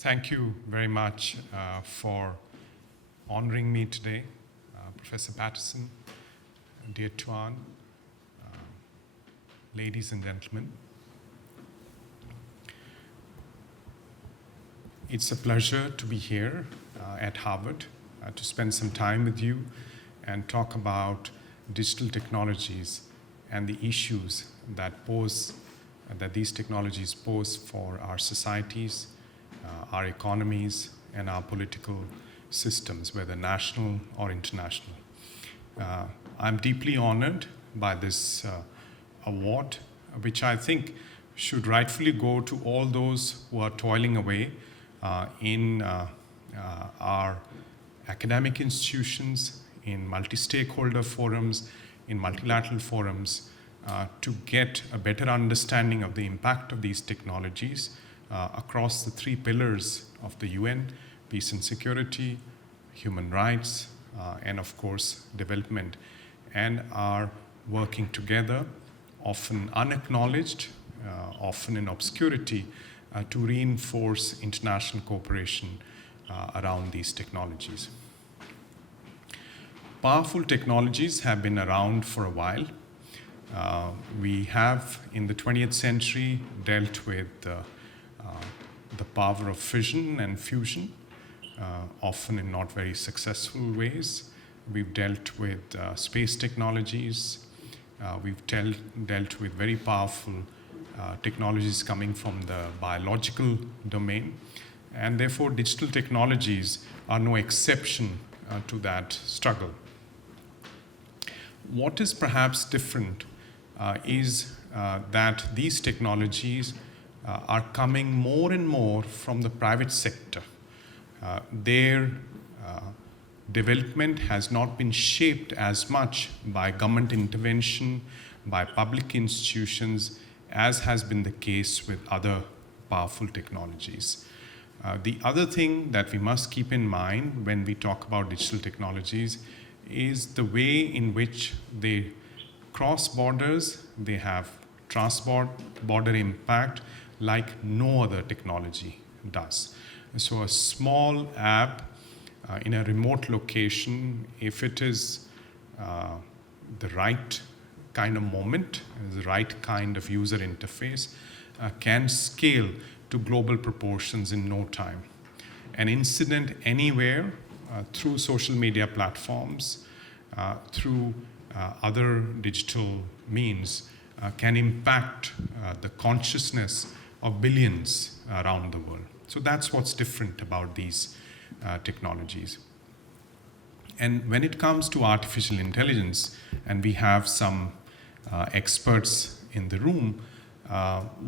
Thank you very much for honoring me today, Professor Patterson, dear Tuan, ladies and gentlemen. It's a pleasure to be here at Harvard to spend some time with you and talk about digital technologies and the issues that these technologies pose for our societies, our economies, and our political systems, whether national or international. I'm deeply honored by this award, which I think should rightfully go to all those who are toiling away in our academic institutions, in multi-stakeholder forums, in multilateral forums, to get a better understanding of the impact of these technologies across the three pillars of the UN: peace and security, human rights, and of course development, and are working together, often unacknowledged, often in obscurity, to reinforce international cooperation around these technologies. Powerful technologies have been around for a while. We have, in the 20th century, dealt with the power of fission and fusion, often in not very successful ways. We've dealt with space technologies. We've dealt with very powerful technologies coming from the biological domain. And therefore, digital technologies are no exception to that struggle. What is perhaps different is that these technologies are coming more and more from the private sector. Their development has not been shaped as much by government intervention, by public institutions, as has been the case with other powerful technologies. The other thing that we must keep in mind when we talk about digital technologies is the way in which they cross borders. They have trans-border impact like no other technology does. So a small app in a remote location, if it is the right kind of moment, the right kind of user interface, can scale to global proportions in no time. An incident anywhere through social media platforms, through other digital means, can impact the consciousness of billions around the world. So that's what's different about these technologies. And when it comes to artificial intelligence, and we have some experts in the room,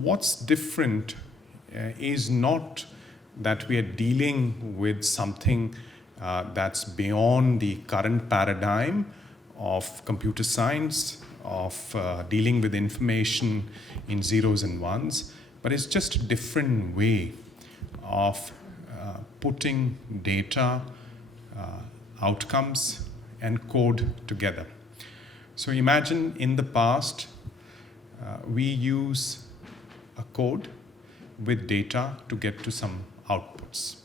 what's different is not that we are dealing with something that's beyond the current paradigm of computer science, of dealing with information in zeros and ones, but it's just a different way of putting data, outcomes, and code together. So imagine in the past, we use a code with data to get to some outputs.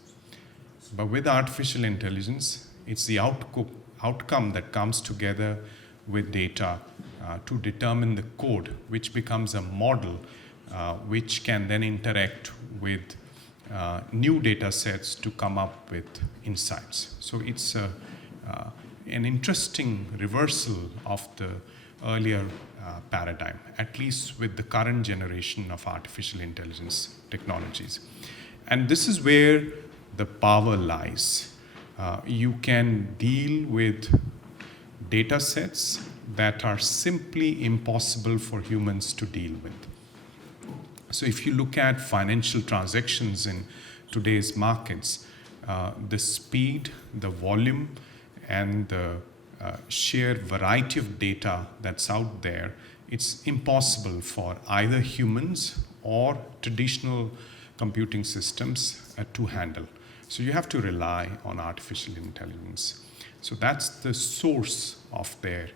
But with artificial intelligence, it's the outcome that comes together with data to determine the code, which becomes a model which can then interact with new data sets to come up with insights. So it's an interesting reversal of the earlier paradigm, at least with the current generation of artificial intelligence technologies. And this is where the power lies. You can deal with data sets that are simply impossible for humans to deal with. So if you look at financial transactions in today's markets, the speed, the volume, and the sheer variety of data that's out there, it's impossible for either humans or traditional computing systems to handle. So you have to rely on artificial intelligence. So that's the source of their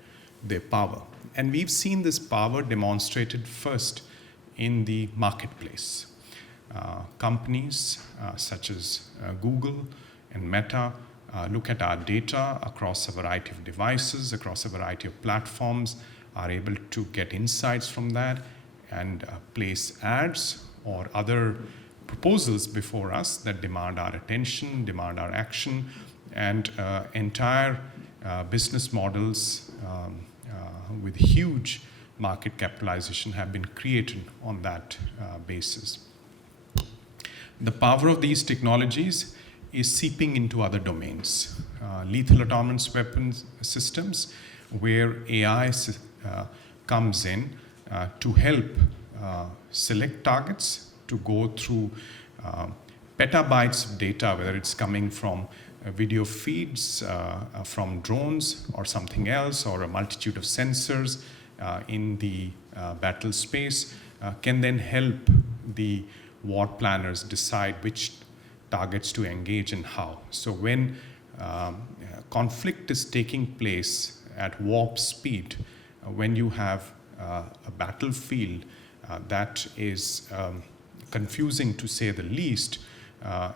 power. And we've seen this power demonstrated first in the marketplace. companies such as Google and Meta look at our data across a variety of devices, across a variety of platforms, are able to get insights from that and place ads or other proposals before us that demand our attention, demand our action, and entire business models with huge market capitalization have been created on that basis. The power of these technologies is seeping into other domains. Lethal autonomous weapons systems, where AI comes in to help select targets, to go through petabytes of data, whether it's coming from video feeds from drones or something else, or a multitude of sensors in the battle space, can then help the war planners decide which targets to engage and how. So when conflict is taking place at warp speed, when you have a battlefield that is confusing to say the least,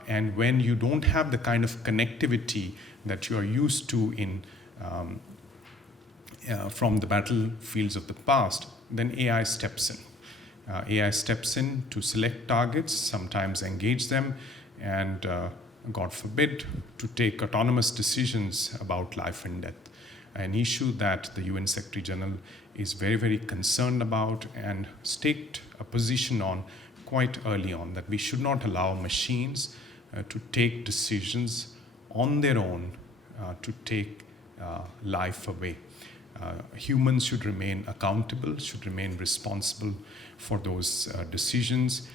and when you don't have the kind of connectivity that you are used to in from the battlefields of the past, then AI steps in. AI steps in to select targets, sometimes engage them, and God forbid, to take autonomous decisions about life and death. An issue that the UN Secretary General is very, very concerned about and staked a position on quite early on, that we should not allow machines to take decisions on their own to take life away. Humans should remain accountable, should remain responsible for those decisions,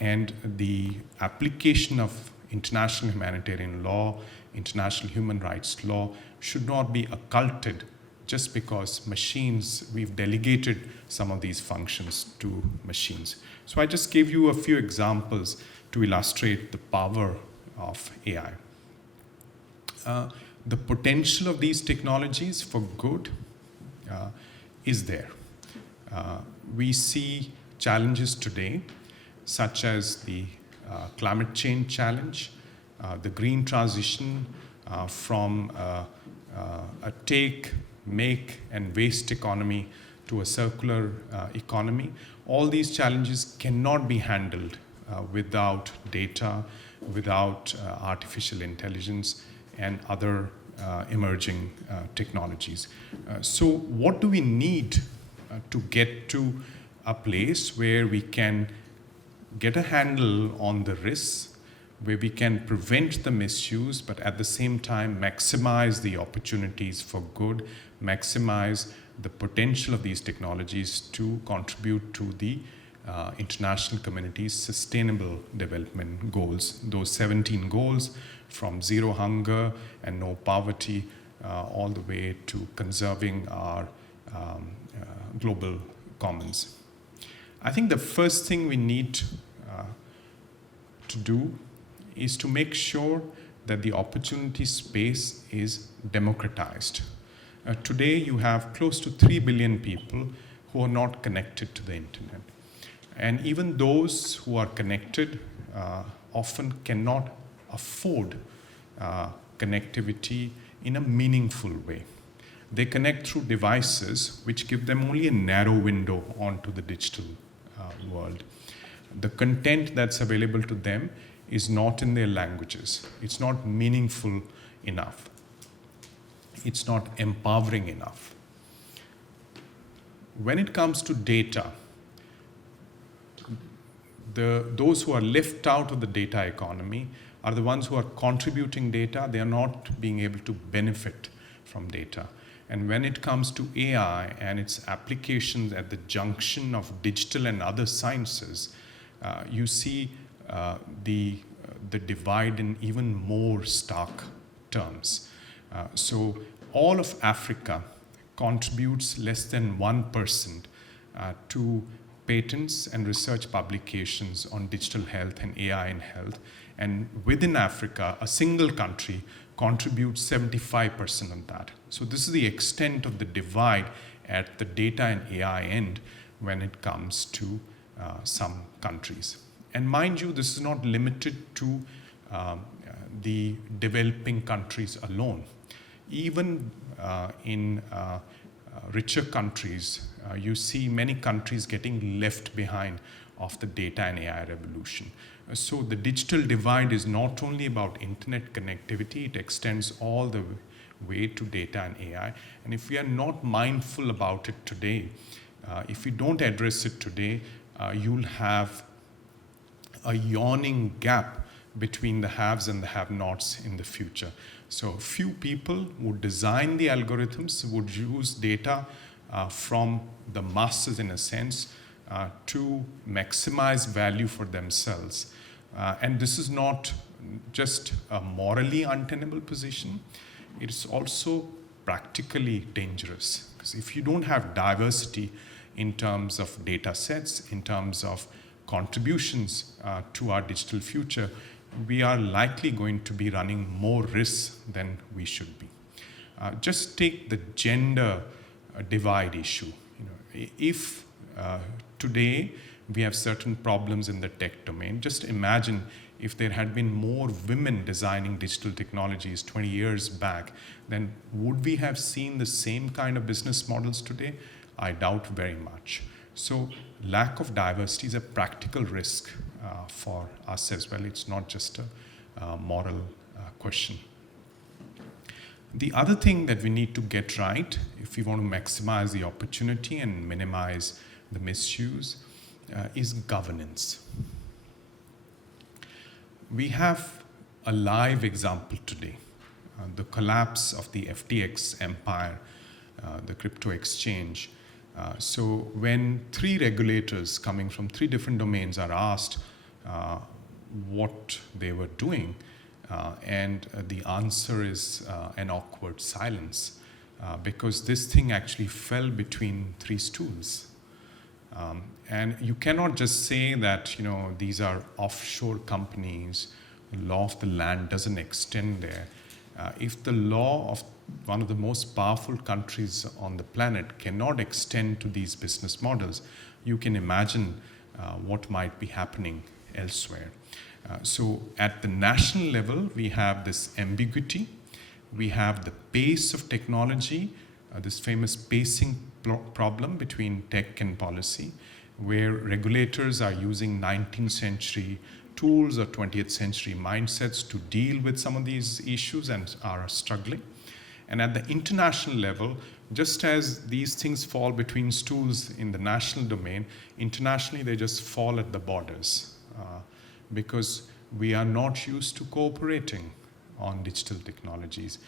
and the application of international humanitarian law, international human rights law should not be occulted just because machines, we've delegated some of these functions to machines. So I just gave you a few examples to illustrate the power of AI. The potential of these technologies for good is there. We see challenges today, such as the climate change challenge, the green transition from a take, make, and waste economy to a circular economy. All these challenges cannot be handled without data, without artificial intelligence, and other emerging technologies. So what do we need to get to a place where we can get a handle on the risks, where we can prevent the misuse, but at the same time maximize the opportunities for good, maximize the potential of these technologies to contribute to the international community's sustainable development goals, those 17 goals, from zero hunger and no poverty all the way to conserving our global commons. I think the first thing we need to do is to make sure that the opportunity space is democratized. Today you have close to 3 billion people who are not connected to the internet. And even those who are connected often cannot afford connectivity in a meaningful way. They connect through devices which give them only a narrow window onto the digital world. The content that's available to them is not in their languages. It's not meaningful enough. It's not empowering enough. When it comes to data, those who are left out of the data economy are the ones who are contributing data. They are not being able to benefit from data. And when it comes to AI and its applications at the junction of digital and other sciences, you see the divide in even more stark terms. So all of Africa contributes less than 1% to patents and research publications on digital health and AI in health. And within Africa, a single country contributes 75% of that. So this is the extent of the divide at the data and AI end when it comes to some countries. And mind you, this is not limited to the developing countries alone. Even in richer countries, you see many countries getting left behind of the data and AI revolution. So the digital divide is not only about internet connectivity, it extends all the way to data and AI. And if we are not mindful about it today, if we don't address it today, you'll have a yawning gap between the haves and the have-nots in the future. So few people would design the algorithms, would use data from the masses in a sense to maximize value for themselves. And this is not just a morally untenable position, it's also practically dangerous. Because if you don't have diversity in terms of data sets, in terms of contributions to our digital future, we are likely going to be running more risks than we should be. Just take the gender divide issue. If today we have certain problems in the tech domain, just imagine if there had been more women designing digital technologies 20 years back, then would we have seen the same kind of business models today? I doubt very much. So lack of diversity is a practical risk for us as well. It's not just a moral question. The other thing that we need to get right, if we want to maximize the opportunity and minimize the misuse, is governance. We have a live example today, the collapse of the FTX empire, the crypto exchange. So when three regulators coming from three different domains are asked what they were doing, and the answer is an awkward silence, because this thing actually fell between three stools. And you cannot just say that these are offshore companies, the law of the land doesn't extend there. If the law of one of the most powerful countries on the planet cannot extend to these business models, you can imagine what might be happening elsewhere. So at the national level, we have this ambiguity. We have the pace of technology, this famous pacing problem between tech and policy, where regulators are using 19th century tools or 20th century mindsets to deal with some of these issues and are struggling. And at the international level, just as these things fall between stools in the national domain, internationally they just fall at the borders because we are not used to cooperating on digital technologies.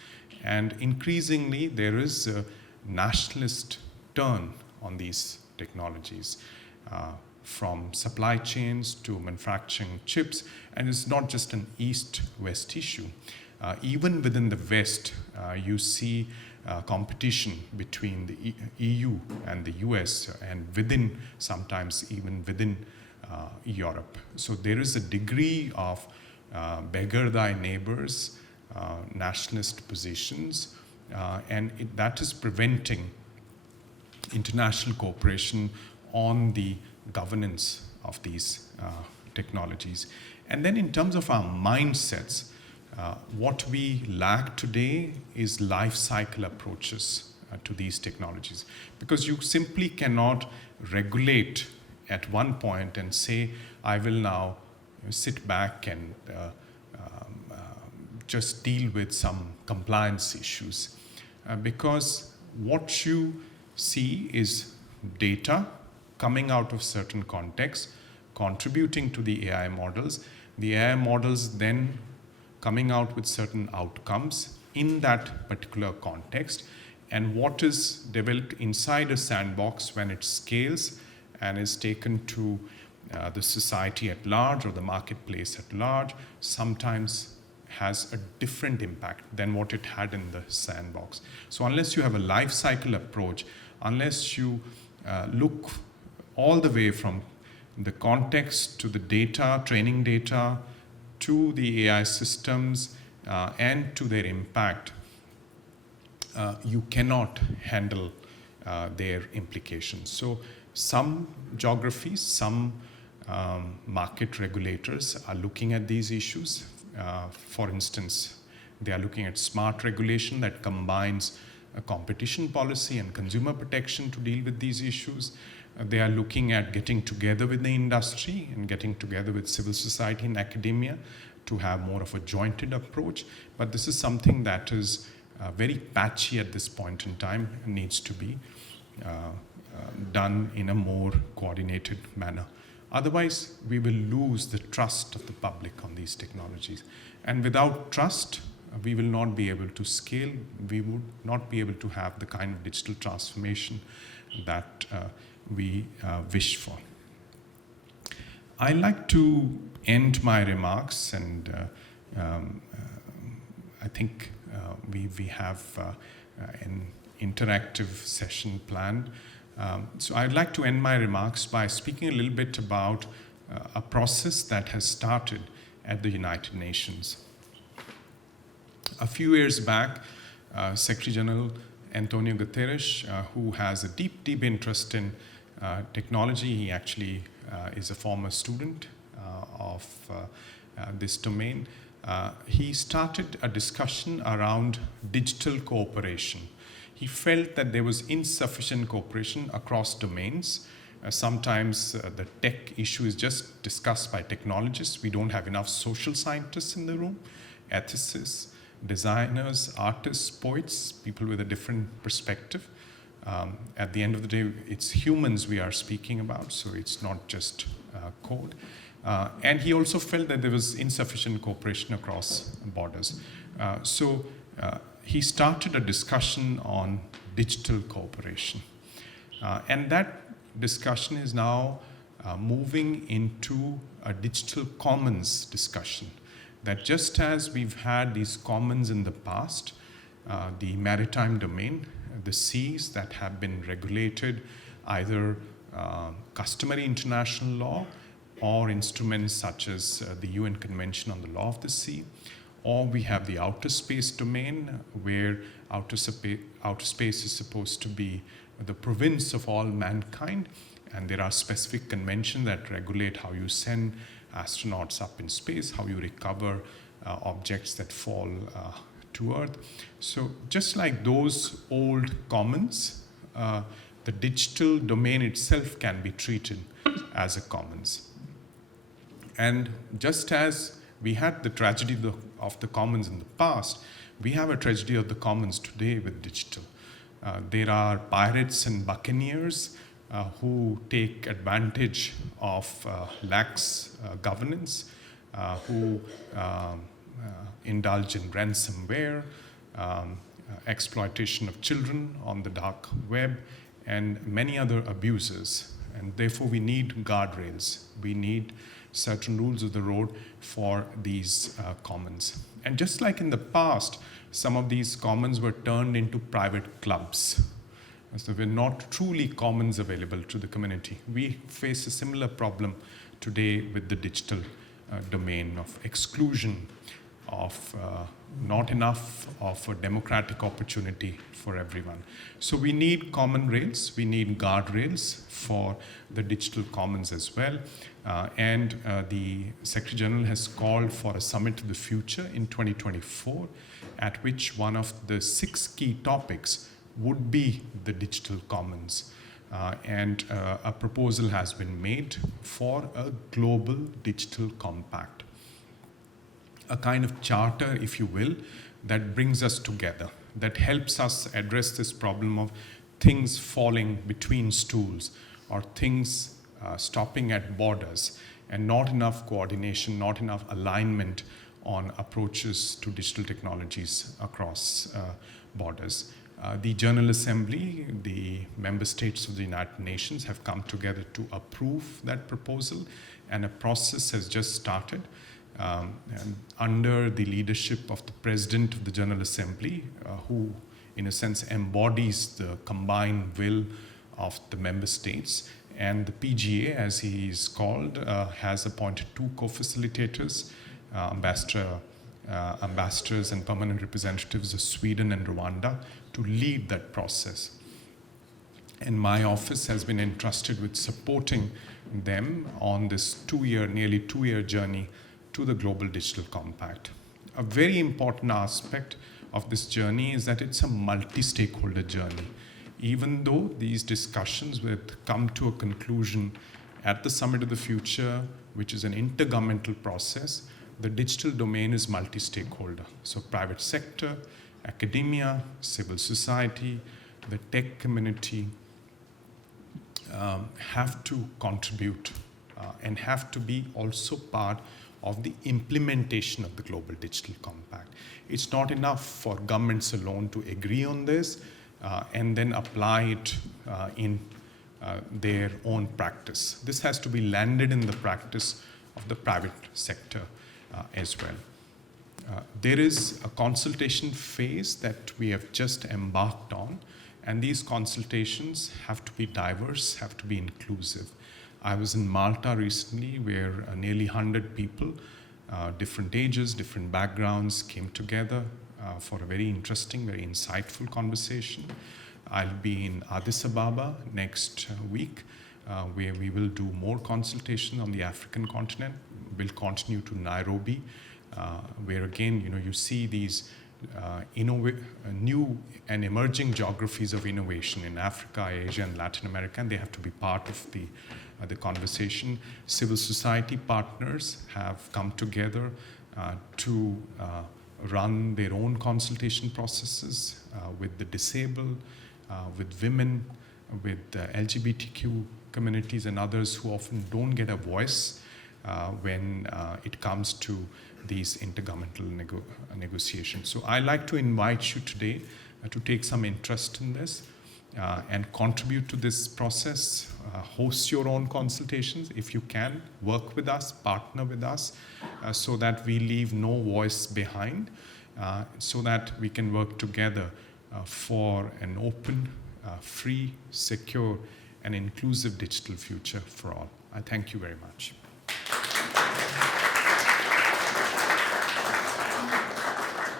And increasingly, there is a nationalist turn on these technologies, from supply chains to manufacturing chips. And it's not just an East-West issue. Even within the West, you see competition between the EU and the US, and sometimes even within Europe. So there is a degree of beggar thy neighbors, nationalist positions, and that is preventing international cooperation on the governance of these technologies. And then in terms of our mindsets, what we lack today is life cycle approaches to these technologies, because you simply cannot regulate at one point and say, I will now sit back and just deal with some compliance issues. Because what you see is data coming out of certain contexts, contributing to the AI models, the AI models then coming out with certain outcomes in that particular context, and what is developed inside a sandbox when it scales and is taken to the society at large or the marketplace at large sometimes has a different impact than what it had in the sandbox. So unless you have a life cycle approach, unless you look all the way from the context to the data, training data, to the AI systems and to their impact, you cannot handle their implications. So some geographies, some market regulators are looking at these issues. For instance, they are looking at smart regulation that combines a competition policy and consumer protection to deal with these issues. They are looking at getting together with the industry and getting together with civil society and academia to have more of a jointed approach. But this is something that is very patchy at this point in time and needs to be done in a more coordinated manner. Otherwise, we will lose the trust of the public on these technologies. And without trust, we will not be able to scale. We would not be able to have the kind of digital transformation that we wish for. I like to end my remarks, and I think we have an interactive session planned. So I'd like to end my remarks by speaking a little bit about a process that has started at the United Nations. A few years back, Secretary General Antonio Guterres, who has a deep interest in technology, he actually is a former student of this domain, he started a discussion around digital cooperation. He felt that there was insufficient cooperation across domains. Sometimes the tech issue is just discussed by technologists. We don't have enough social scientists in the room, ethicists, designers, artists, poets, people with a different perspective. At the end of the day, it's humans we are speaking about, so it's not just code. And he also felt that there was insufficient cooperation across borders. So he started a discussion on digital cooperation. And that discussion is now moving into a digital commons discussion. That just as we've had these commons in the past, the maritime domain, the seas that have been regulated, either customary international law or instruments such as the UN Convention on the Law of the Sea, or we have the outer space domain, where outer space is supposed to be the province of all mankind, and there are specific conventions that regulate how you send astronauts up in space, how you recover objects that fall to Earth. So just like those old commons, the digital domain itself can be treated as a commons. And just as we had the tragedy of the commons in the past, we have a tragedy of the commons today with digital. There are pirates and buccaneers who take advantage of lax governance, who indulge in ransomware, exploitation of children on the dark web, and many other abuses. And therefore, we need guardrails. We need certain rules of the road for these commons. And just like in the past, some of these commons were turned into private clubs. So we're not truly commons available to the community. We face a similar problem today with the digital domain of exclusion, of not enough of a democratic opportunity for everyone. So we need common rails, we need guardrails for the digital commons as well. And the Secretary General has called for a summit to the future in 2024, at which one of the 6 key topics would be the digital commons. And a proposal has been made for a global digital compact, a kind of charter, if you will, that brings us together, that helps us address this problem of things falling between stools or things stopping at borders, and not enough coordination, not enough alignment on approaches to digital technologies across borders. The General Assembly, the member states of the United Nations, have come together to approve that proposal, and a process has just started. And under the leadership of the President of the General Assembly, who in a sense embodies the combined will of the member states, and the PGA, as he is called, has appointed 2 co-facilitators, ambassadors and permanent representatives of Sweden and Rwanda, to lead that process. And my office has been entrusted with supporting them on this nearly two-year journey to the Global Digital Compact. A very important aspect of this journey is that it's a multi-stakeholder journey. Even though these discussions will come to a conclusion at the Summit of the Future, which is an intergovernmental process, the digital domain is multi-stakeholder. So private sector, academia, civil society, the tech community have to contribute and have to be also part of the implementation of the Global Digital Compact. It's not enough for governments alone to agree on this and then apply it in their own practice. This has to be landed in the practice of the private sector as well. There is a consultation phase that we have just embarked on, and these consultations have to be diverse, have to be inclusive. I was in Malta recently where nearly 100 people, different ages, different backgrounds came together for a very interesting, very insightful conversation. I'll be in Addis Ababa next week where we will do more consultation on the African continent. We'll continue to Nairobi where again, you see these new and emerging geographies of innovation in Africa, Asia, and Latin America, and they have to be part of the conversation. Civil society partners have come together to run their own consultation processes with the disabled, with women, with LGBTQ communities and others who often don't get a voice when it comes to these intergovernmental negotiations. So I'd like to invite you today to take some interest in this and contribute to this process. Host your own consultations if you can. Work with us, partner with us, so that we leave no voice behind, so that we can work together for an open, free, secure, and inclusive digital future for all. I thank you very much.